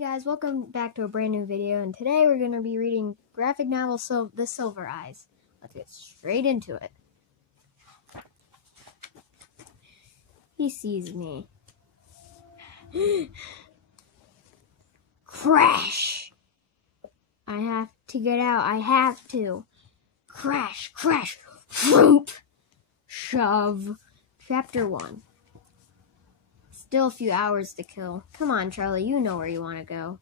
guys, welcome back to a brand new video, and today we're going to be reading graphic novel The Silver Eyes. Let's get straight into it. He sees me. Crash! I have to get out, I have to. Crash, crash, whoop! Shove. Chapter 1. Still a few hours to kill. Come on, Charlie, you know where you want to go.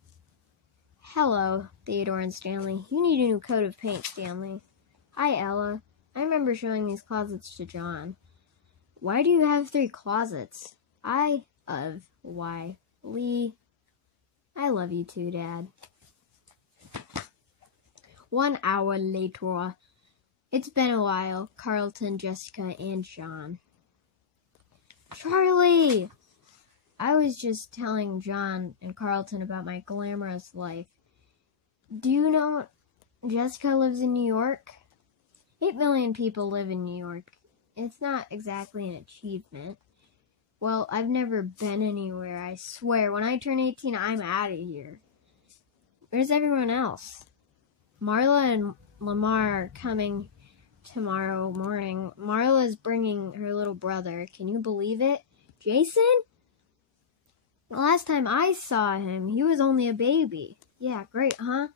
Hello, Theodore and Stanley. You need a new coat of paint, Stanley. Hi, Ella. I remember showing these closets to John. Why do you have 3 closets? Why? Lee. I love you too, Dad. 1 hour later. It's been a while. Carlton, Jessica, and John. Charlie! I was just telling John and Carlton about my glamorous life. Do you know Jessica lives in New York? 8 million people live in New York. It's not exactly an achievement. Well, I've never been anywhere, I swear. When I turn 18, I'm out of here. Where's everyone else? Marla and Lamar are coming tomorrow morning. Marla's bringing her little brother. Can you believe it? Jason? The last time I saw him, he was only a baby. Yeah, great, huh?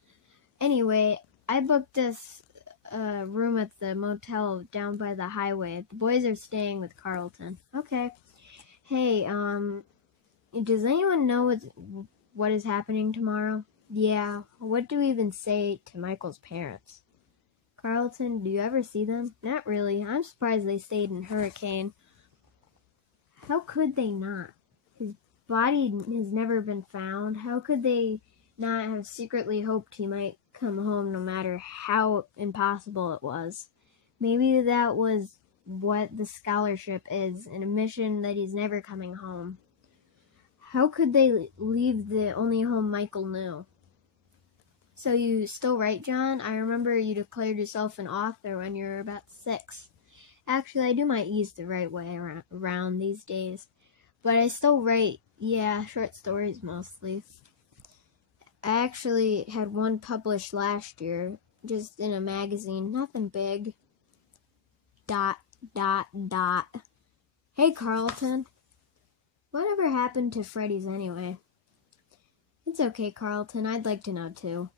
Anyway, I booked this room at the motel down by the highway. The boys are staying with Carlton. Okay. Hey, does anyone know what is happening tomorrow? Yeah, what do we even say to Michael's parents? Carlton, do you ever see them? Not really. I'm surprised they stayed in Hurricane. How could they not? His body has never been found. How could they not have secretly hoped he might come home no matter how impossible it was? Maybe that was what the scholarship is, an admission that he's never coming home. How could they leave the only home Michael knew? So you still write, John? I remember you declared yourself an author when you were about 6. Actually, I do my E's the right way around these days. But I still write, yeah, short stories mostly. I actually had one published last year, just in a magazine, nothing big. ... Hey, Carlton. Whatever happened to Freddy's anyway? It's okay, Carlton, I'd like to know too.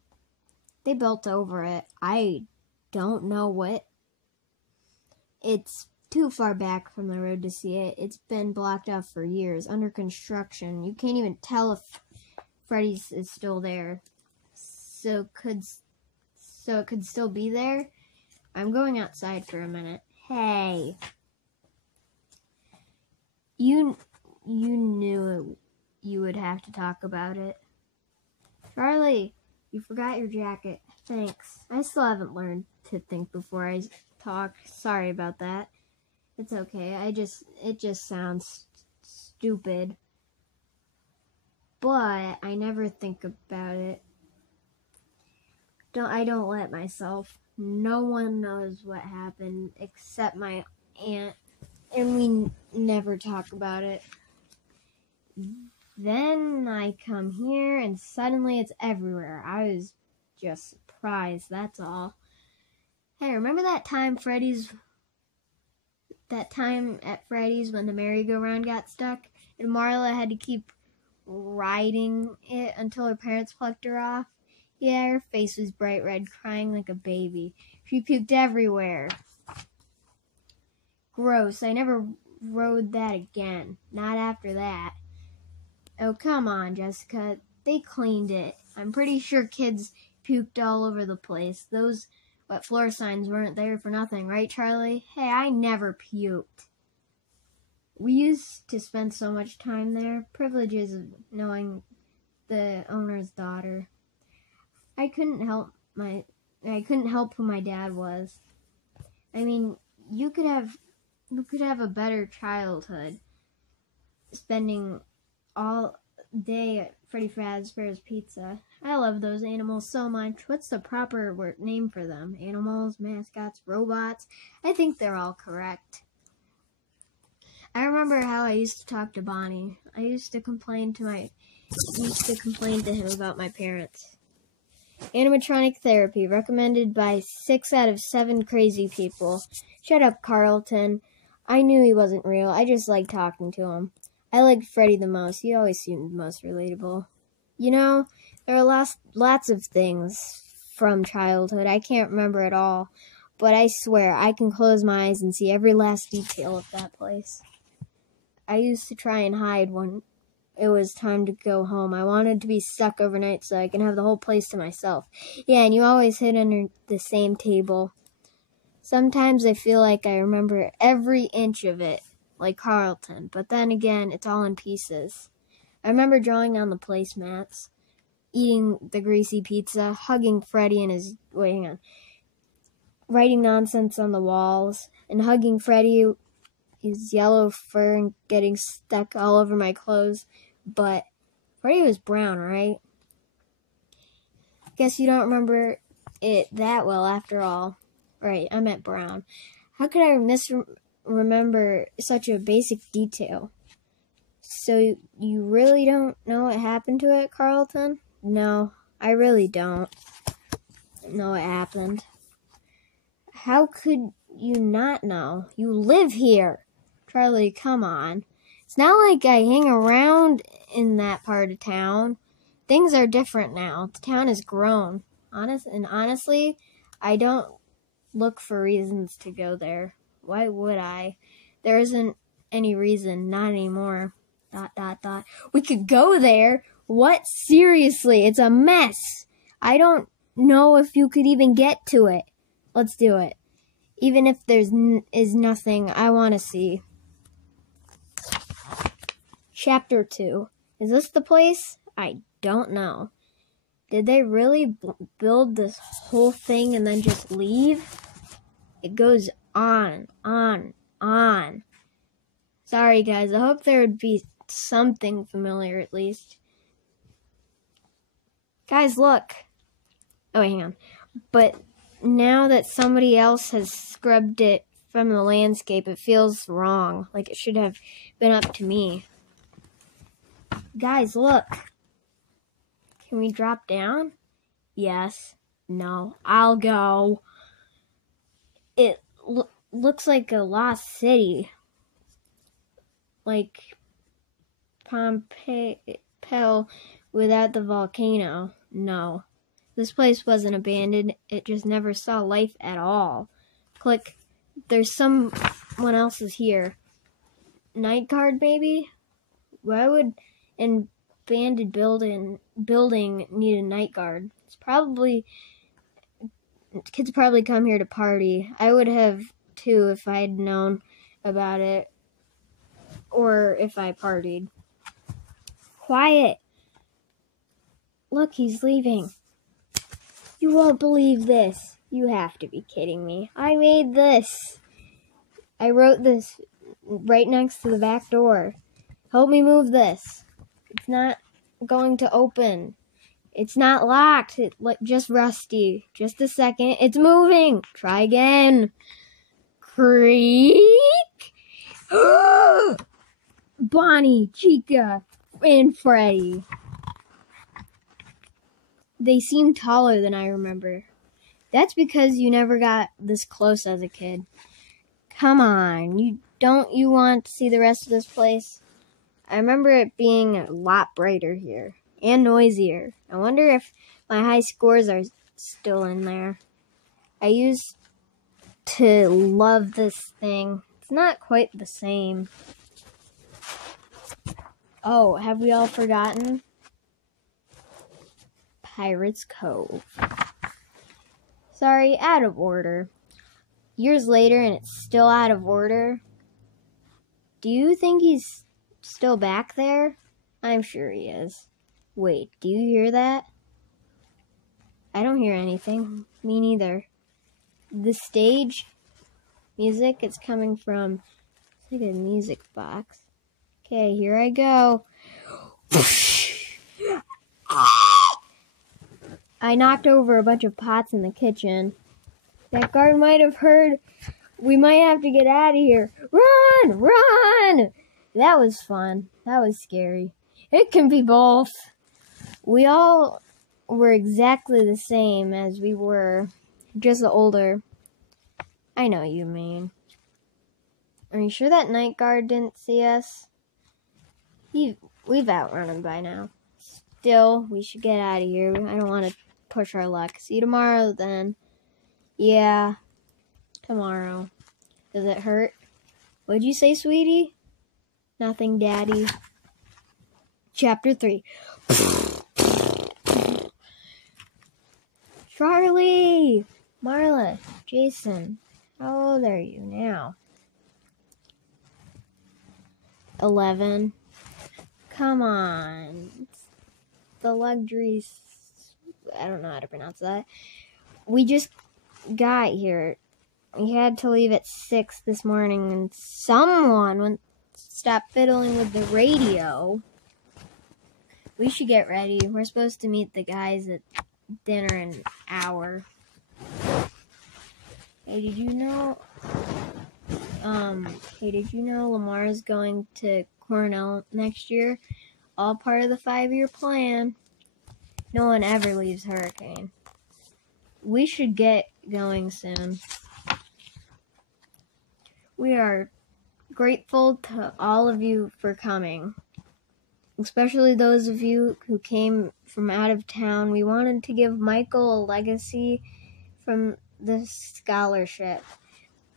They built over it. I don't know what. It's too far back from the road to see it. It's been blocked off for years, under construction. You can't even tell if Freddy's is still there. So it could still be there? I'm going outside for a minute. Hey. You knew you would have to talk about it. Charlie, you forgot your jacket. Thanks. I still haven't learned to think before I talk. Sorry about that. It's okay. It just sounds stupid. But I never think about it. I don't let myself. No one knows what happened except my aunt, and we never talk about it. Then I come here and suddenly it's everywhere. I was just surprised, that's all. Hey, remember that time at Freddy's when the merry-go-round got stuck and Marla had to keep riding it until her parents plucked her off? Yeah, her face was bright red, crying like a baby. She puked everywhere. Gross, I never rode that again. Not after that. Oh, come on, Jessica. They cleaned it. I'm pretty sure kids puked all over the place. Those wet floor signs weren't there for nothing, right, Charlie? Hey, I never puked. We used to spend so much time there. Privileges of knowing the owner's daughter. I couldn't help who my dad was. I mean, you could have a better childhood spending all day at Freddy Fazbear's Pizza. I love those animals so much. What's the proper name for them? Animals, mascots, robots? I think they're all correct. I remember how I used to talk to Bonnie. I used to complain to my used to complain to him about my parents. Animatronic therapy, recommended by 6 out of 7 crazy people. Shut up, Carlton. I knew he wasn't real. I just liked talking to him. I liked Freddy the most. He always seemed most relatable. You know, there are lots of things from childhood I can't remember at all, but I swear I can close my eyes and see every last detail of that place. I used to try and hide when it was time to go home. I wanted to be stuck overnight so I can have the whole place to myself. Yeah, and you always hid under the same table. Sometimes I feel like I remember every inch of it, like Carlton, but then again, it's all in pieces. I remember drawing on the placemats, eating the greasy pizza, hugging Freddy and writing nonsense on the walls, and hugging Freddy, his yellow fur, and getting stuck all over my clothes. But Freddy was brown, right? Guess you don't remember it that well after all. Right, I meant brown. How could I remember such a basic detail? So you really don't know what happened to it, Carlton? No, I really don't know what happened. How could you not know? You live here. Charlie, come on. It's not like I hang around in that part of town. Things are different now. The town has grown. Honestly, I don't look for reasons to go there. Why would I? There isn't any reason, not anymore. ... We could go there. What? Seriously, it's a mess. I don't know if you could even get to it. Let's do it. Even if there's is nothing I want to see. Chapter 2. Is this the place? I don't know. Did they really build this whole thing and then just leave? It goes on. Sorry, guys. I hope there would be something familiar at least. Guys, look. Oh, wait, hang on. But now that somebody else has scrubbed it from the landscape, it feels wrong. Like it should have been up to me. Guys, look. Can we drop down? Yes. No. I'll go. It looks like a lost city. Like Pompeii without the volcano. No. This place wasn't abandoned. It just never saw life at all. Click. There's someone else's here. Night guard, maybe? Why would an abandoned building need a night guard? Kids probably come here to party. I would have too if I had known about it. Or if I partied. Quiet. Look, he's leaving. You won't believe this. You have to be kidding me. I made this. I wrote this right next to the back door. Help me move this. It's not going to open. It's not locked. It's just rusty. Just a second. It's moving. Try again. Creak. Bonnie, Chica, and Freddy. They seem taller than I remember. That's because you never got this close as a kid. Come on, don't you want to see the rest of this place? I remember it being a lot brighter here, and noisier. I wonder if my high scores are still in there. I used to love this thing. It's not quite the same. Oh, have we all forgotten? Pirates Cove. Sorry, out of order. Years later and it's still out of order. Do you think he's still back there? I'm sure he is. Wait, do you hear that? I don't hear anything. Me neither. The stage music, it's coming from, it's like a music box. Okay, here I go. I knocked over a bunch of pots in the kitchen. That guard might have heard. We might have to get out of here. Run! Run! That was fun. That was scary. It can be both. We all were exactly the same as we were, just older. I know you mean. Are you sure that night guard didn't see us? We've outrun him by now. Still, we should get out of here. I don't want to push our luck. See you tomorrow, then. Yeah, tomorrow. Does it hurt? What'd you say, sweetie? Nothing, Daddy. Chapter 3. Charlie! Marla, Jason, how old are you now? 11. Come on. The luxuries. I don't know how to pronounce that. We just got here. We had to leave at 6 this morning, and someone wouldn't stop fiddling with the radio. We should get ready. We're supposed to meet the guys at dinner in an hour. Hey, did you know Lamar's going to Cornell next year? All part of the 5-year plan. No one ever leaves Hurricane. We should get going soon. We are grateful to all of you for coming, especially those of you who came from out of town. We wanted to give Michael a legacy from the scholarship,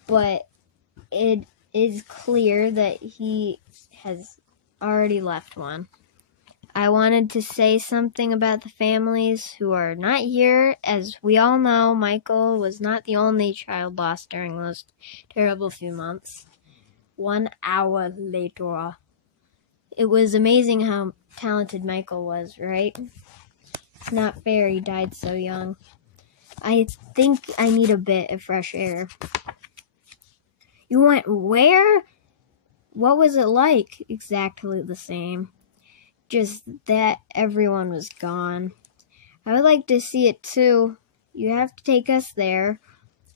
but it is clear that he has already left one. I wanted to say something about the families who are not here. As we all know, Michael was not the only child lost during those terrible few months. 1 hour later. It was amazing how talented Michael was, right? It's not fair he died so young. I think I need a bit of fresh air. You went where? What was it like? Exactly the same. Just that everyone was gone. I would like to see it too. You have to take us there.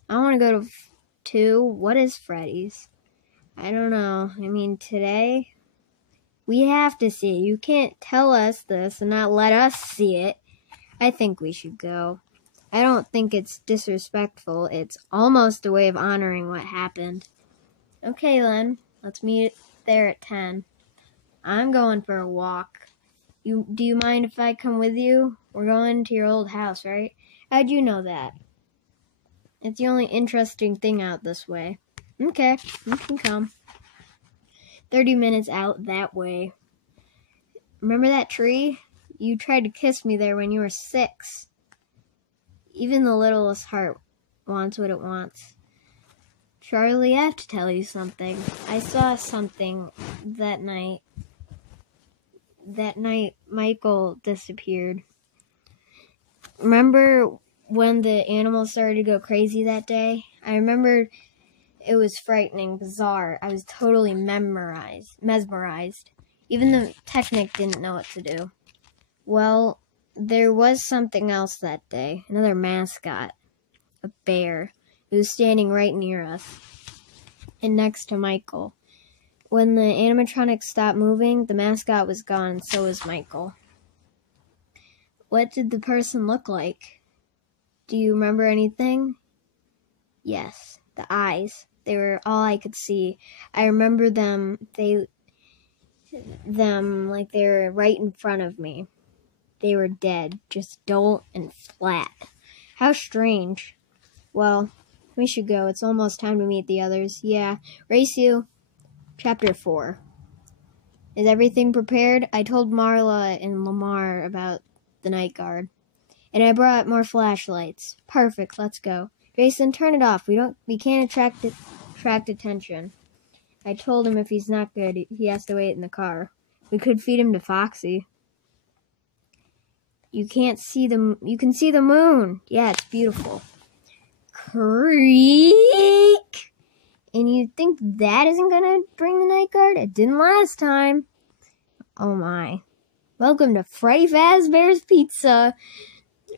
I want to go to what is Freddy's? I don't know. I mean, today we have to see it. You can't tell us this and not let us see it. I think we should go. I don't think it's disrespectful. It's almost a way of honoring what happened. Okay, Len. Let's meet there at 10. I'm going for a walk. Do you mind if I come with you? We're going to your old house, right? How'd you know that? It's the only interesting thing out this way. Okay, you can come. 30 minutes out that way. Remember that tree? You tried to kiss me there when you were 6. Even the littlest heart wants what it wants. Charlie, I have to tell you something. I saw something that night. That night, Michael disappeared. Remember when the animals started to go crazy that day? I remember it was frightening, bizarre. I was totally mesmerized. Even the technic didn't know what to do. Well, there was something else that day. Another mascot. A bear. It was standing right near us. And next to Michael. When the animatronics stopped moving, the mascot was gone, and so was Michael. What did the person look like? Do you remember anything? Yes, the eyes. They were all I could see. I remember them like they were right in front of me. They were dead, just dull and flat. How strange. Well, we should go. It's almost time to meet the others. Yeah, race you. Chapter 4. Is everything prepared? I told Marla and Lamar about the night guard. And I brought more flashlights. Perfect, let's go. Jason, turn it off. We can't attract attention. I told him if he's not good, he has to wait in the car. We could feed him to Foxy. You can see the moon. Yeah, it's beautiful. Creak! And you think that isn't going to bring the night guard? It didn't last time. Oh my. Welcome to Freddy Fazbear's Pizza.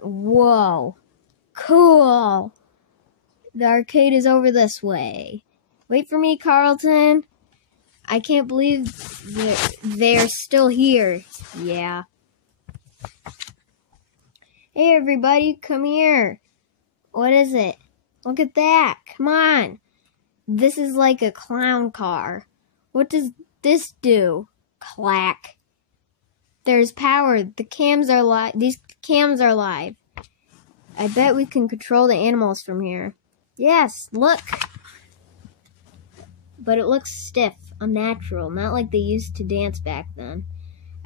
Whoa. Cool. The arcade is over this way. Wait for me, Carlton. I can't believe they're still here. Yeah. Hey everybody, come here. What is it? Look at that. Come on. This is like a clown car. What does this do? Clack. There's power. The cams are live. These cams are live. I bet we can control the animals from here. Yes, look. But it looks stiff, unnatural, not like they used to dance back then.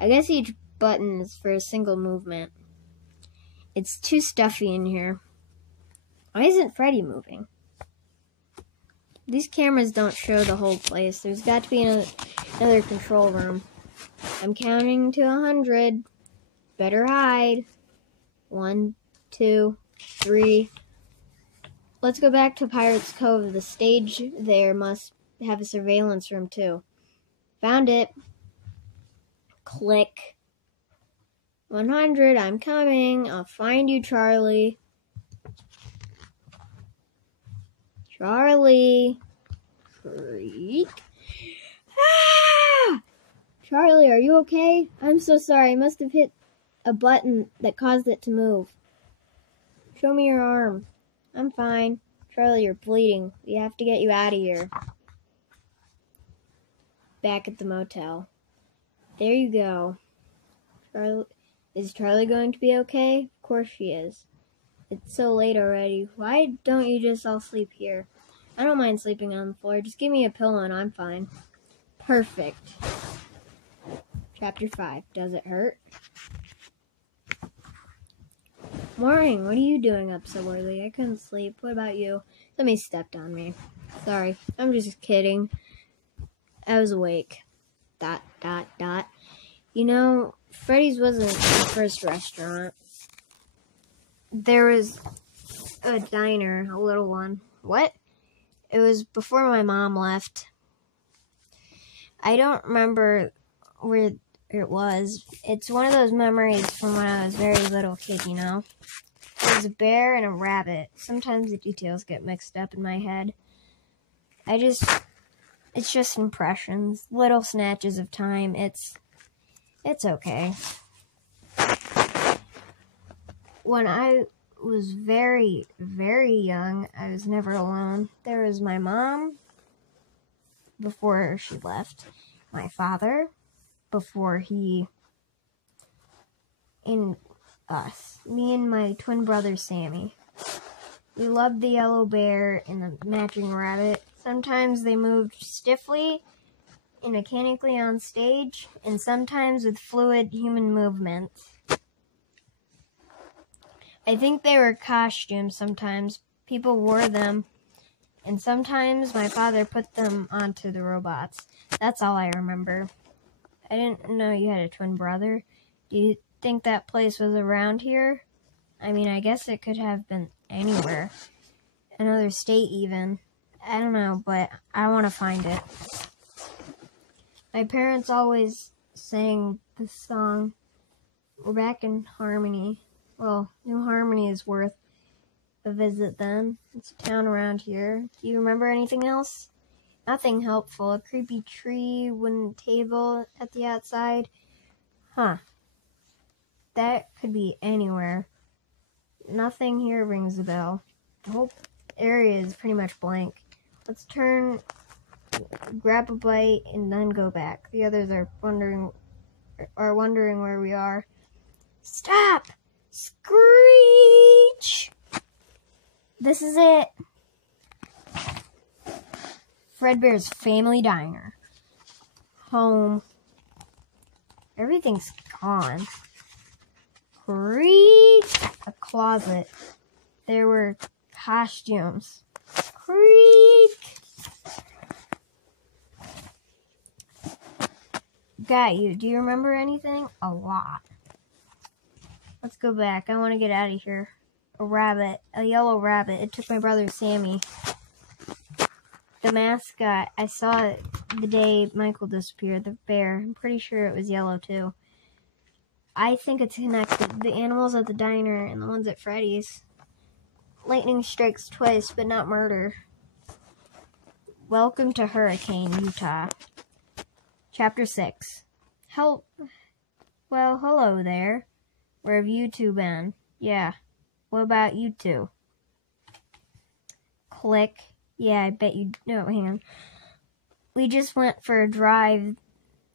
I guess each button is for a single movement. It's too stuffy in here. Why isn't Freddy moving? These cameras don't show the whole place. There's got to be another control room. I'm counting to 100. Better hide. 1, 2, 3. Let's go back to Pirate's Cove. The stage there must have a surveillance room too. Found it. Click. 100. I'm coming. I'll find you, Charlie. Charlie. Freak. Ah! Charlie, are you okay? I'm so sorry. I must have hit a button that caused it to move. Show me your arm. I'm fine. Charlie, you're bleeding. We have to get you out of here. Back at the motel. There you go. Is Charlie going to be okay? Of course she is. It's so late already. Why don't you just all sleep here? I don't mind sleeping on the floor. Just give me a pillow and I'm fine. Perfect. Chapter 5. Does it hurt? Morning. What are you doing up so early? I couldn't sleep. What about you? Somebody stepped on me. Sorry. I'm just kidding. I was awake. ... You know, Freddy's wasn't the first restaurant. There was a diner, a little one. What? It was before my mom left. I don't remember where it was. It's one of those memories from when I was a very little kid, you know? There was a bear and a rabbit. Sometimes the details get mixed up in my head. It's just impressions, little snatches of time. It's okay. When I was very, very young, I was never alone. There was my mom before she left, my father before and us, me and my twin brother Sammy. We loved the yellow bear and the matching rabbit. Sometimes they moved stiffly and mechanically on stage, and sometimes with fluid human movements. I think they were costumes sometimes. People wore them, and sometimes my father put them onto the robots. That's all I remember. I didn't know you had a twin brother. Do you think that place was around here? I mean, I guess it could have been anywhere. Another state even. I don't know, but I want to find it. My parents always sang this song. We're back in Harmony. Well, New Harmony is worth a visit then. It's a town around here. Do you remember anything else? Nothing helpful. A creepy tree, wooden table at the outside. Huh. That could be anywhere. Nothing here rings a bell. The whole area is pretty much blank. Let's turn, grab a bite, and then go back. The others are wondering where we are. Stop! Screech! This is it. Fredbear's Family Diner. Home. Everything's gone. Creak! A closet. There were costumes. Creak! Got you. Do you remember anything? A lot. Let's go back. I want to get out of here. A rabbit. A yellow rabbit. It took my brother Sammy. The mascot. I saw it the day Michael disappeared. The bear. I'm pretty sure it was yellow too. I think it's connected. The animals at the diner and the ones at Freddy's. Lightning strikes twice, but not murder. Welcome to Hurricane, Utah. Chapter 6. Well, hello there. Where have you two been? Yeah. What about you two? Click. Yeah, I bet you... No, hang on. We just went for a drive.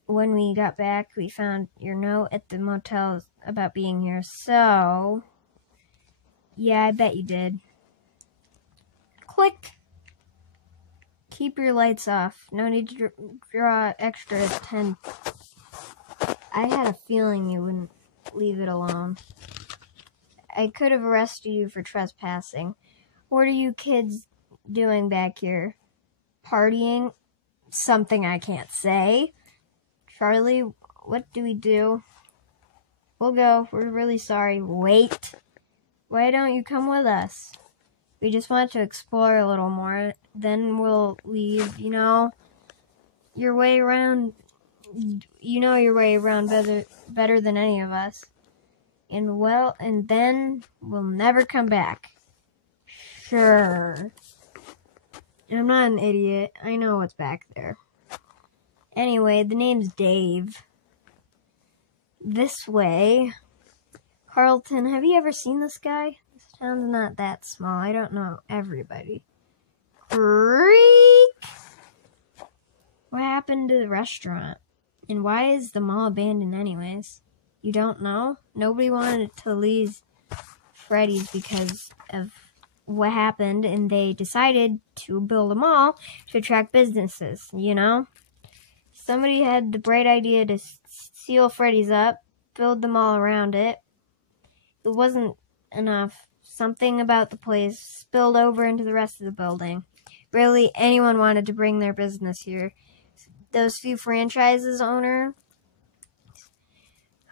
When we got back, we found your note at the motel about being here. So... Yeah, I bet you did. Click. Keep your lights off. No need to draw extra 10. I had a feeling you wouldn't leave it alone. I could have arrested you for trespassing. What are you kids doing back here? Partying? Something I can't say. Charlie, what do we do? We'll go. We're really sorry. Wait. Why don't you come with us? We just want to explore a little more. Then we'll leave, you know your way around. You know your way around better than any of us. And then we'll never come back. Sure. I'm not an idiot. I know what's back there. Anyway, the name's Dave. This way. Carlton, have you ever seen this guy? This town's not that small. I don't know everybody. Creak! What happened to the restaurant? And why is the mall abandoned anyways? You don't know? Nobody wanted to leave Freddy's because of what happened, and they decided to build a mall to attract businesses, you know? Somebody had the bright idea to seal Freddy's up, build the mall around it. It wasn't enough. Something about the place spilled over into the rest of the building. Really, anyone wanted to bring their business here. Those few franchises owners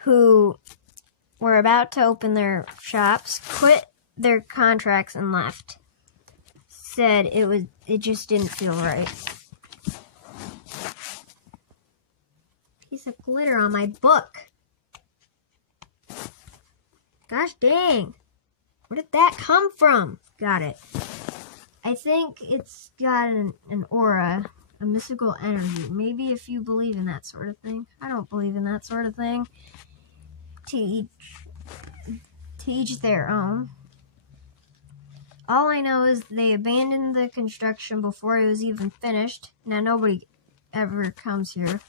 who were about to open their shops quit their contracts and left. Said it just didn't feel right. Piece of glitter on my book. Gosh dang. Where did that come from? Got it. I think it's got an aura, a mystical energy. Maybe if you believe in that sort of thing. I don't believe in that sort of thing. To each their own. All I know is they abandoned the construction before it was even finished. Now nobody ever comes here.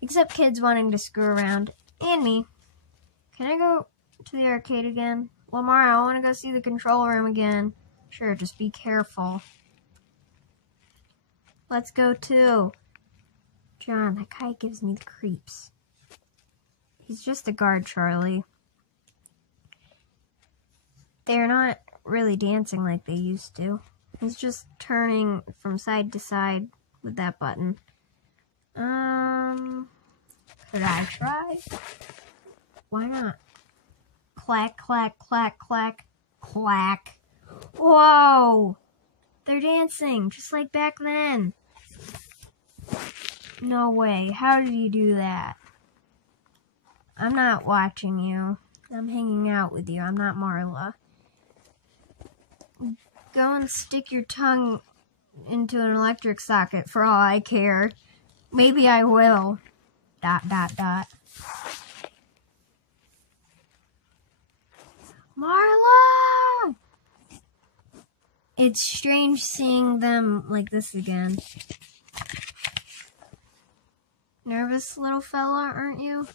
Except kids wanting to screw around. And me. Can I go to the arcade again? Lamar, I want to go see the control room again. Sure, just be careful. Let's go too. John, that guy gives me the creeps. He's just a guard, Charlie. They're not really dancing like they used to. He's just turning from side to side with that button. Could I try? Why not? Clack, clack, clack, clack, clack. Whoa! They're dancing, just like back then. No way. How did you do that? I'm not watching you. I'm hanging out with you. I'm not Marla. Go and stick your tongue into an electric socket for all I care. Maybe I will. ... Marla! It's strange seeing them like this again. Nervous little fella, aren't you?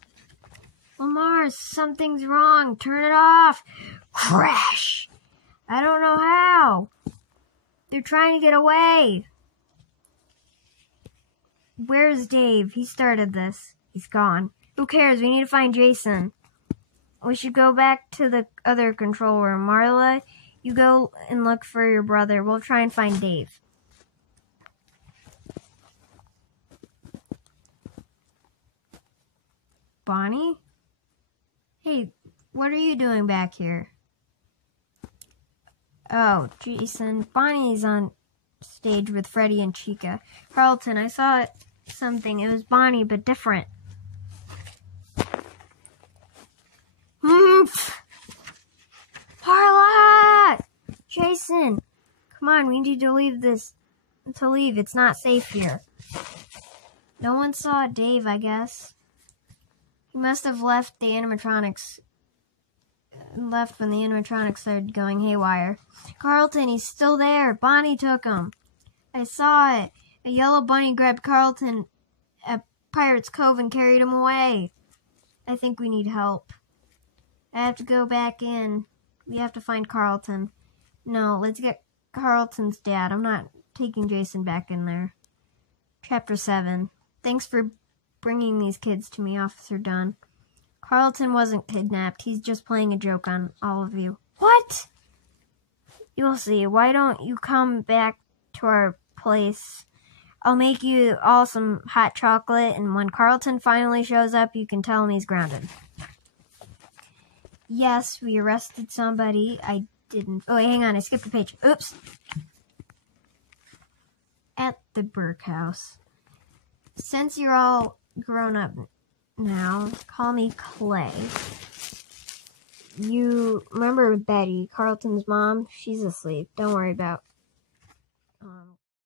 Lamar, something's wrong. Turn it off. Crash! I don't know how. They're trying to get away. Where's Dave? He started this. He's gone. Who cares? We need to find Jason. We should go back to the other control room. Marla, you go and look for your brother. We'll try and find Dave. Bonnie? Hey, what are you doing back here? Oh, Jason. Bonnie's on stage with Freddy and Chica. Carlton, I saw something. It was Bonnie, but different. Carla! Jason! Come on, we need to leave this. It's not safe here. No one saw Dave, I guess. He must have left the animatronics left when the animatronics started going haywire. Carlton, he's still there. Bonnie took him. I saw it. A yellow bunny grabbed Carlton at Pirate's Cove and carried him away. I think we need help. I have to go back in. We have to find Carlton. No, let's get Carlton's dad. I'm not taking Jason back in there. Chapter 7. Thanks for bringing these kids to me, Officer Dunn. Carlton wasn't kidnapped. He's just playing a joke on all of you. What? You'll see. Why don't you come back to our place? I'll make you all some hot chocolate, and when Carlton finally shows up, you can tell him he's grounded. Yes, we arrested somebody. I didn't. Oh, wait, hang on. I skipped a page. Oops. At the Burke house. Since you're all grown up now, call me Clay. You remember Betty, Carlton's mom? She's asleep. Don't worry about